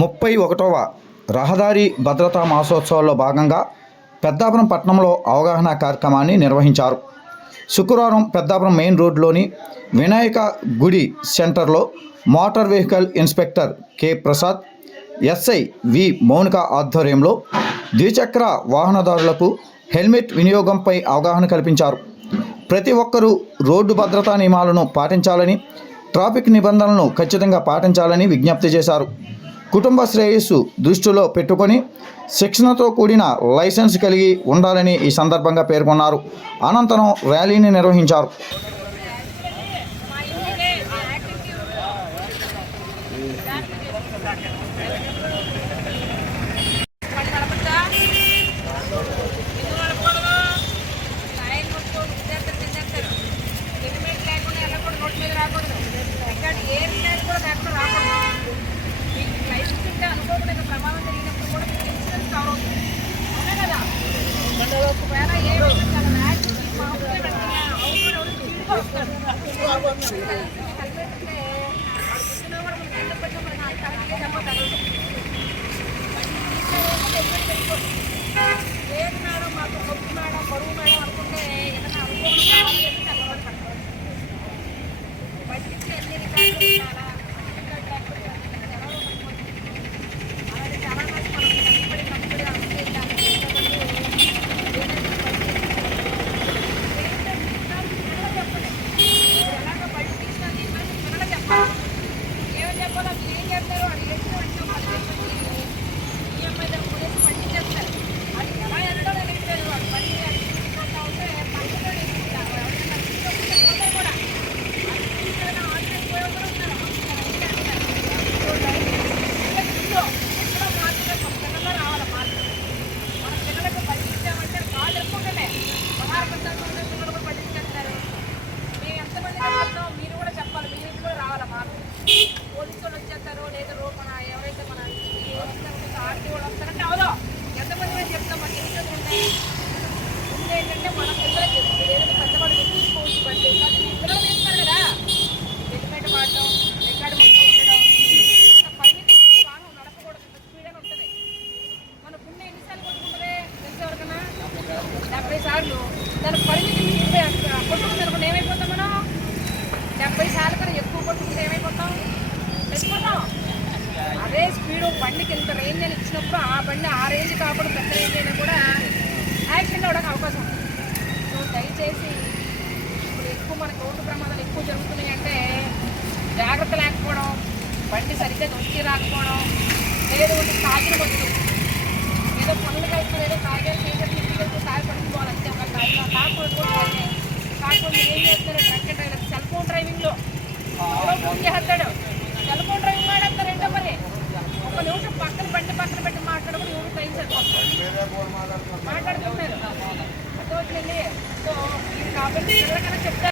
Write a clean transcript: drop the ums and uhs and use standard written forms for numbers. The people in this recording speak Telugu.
31వ రహదారి భద్రతా మాసోత్సవాల్లో భాగంగా పెద్దాపురం పట్టణంలో అవగాహన కార్యక్రమాన్ని నిర్వహించారు. శుక్రవారం పెద్దాపురం మెయిన్ రోడ్లోని వినాయక గుడి సెంటర్లో motor vehicle inspector K Prasad, SI వి మౌనిక ఆధ్వర్యంలో ద్విచక్ర వాహనదారులకు హెల్మెట్ వినియోగంపై అవగాహన కల్పించారు. ప్రతి ఒక్కరూ రోడ్డు భద్రతా నియమాలను పాటించాలని, ట్రాఫిక్ నిబంధనలను ఖచ్చితంగా పాటించాలని విజ్ఞప్తి చేశారు. కుటుంబ శ్రేయస్సు దృష్టిలో పెట్టుకొని శిక్షణతో కూడిన లైసెన్స్ కలిగి ఉండాలని ఈ సందర్భంగా పేర్కొన్నారు. అనంతరం ర్యాలీని నిర్వహించారు. దానికి పరిమితి కొట్టుకుంటే ఏమైపోతాం? మనం 70 సార్లు కన్నా ఎక్కువ కొట్టుకుంటే ఏమైపోతాం? తెచ్చిపోతాం. అదే స్పీడు బండికి ఇంత రేంజ్ అని ఇచ్చినప్పుడు ఆ బండి ఆ రేంజ్ కాకుండా పెద్ద రేంజ్ అయినా కూడా యాక్సిడెంట్ అవ్వడానికి అవకాశం ఉంది. సో దయచేసి ఇప్పుడు ఎక్కువ మనకు రోడ్డు ప్రమాదాలు ఎక్కువ జరుగుతున్నాయి అంటే జాగ్రత్త లేకపోవడం, బండి సరిగ్గా దొరికి రాకపోవడం, లేదు ఉంటే తాగిన వద్దు, ఏదో పనులు కలిసి ఏదో తాగారు చేసేది ఇంటికి తాగి పడుకోవాలి అంతే. ఒక కాకపోతే కాకపోతే ఏం చేస్తారు? Drunk and drive, cell phone డ్రైవింగ్లో ఫోన్ చేస్తాడు.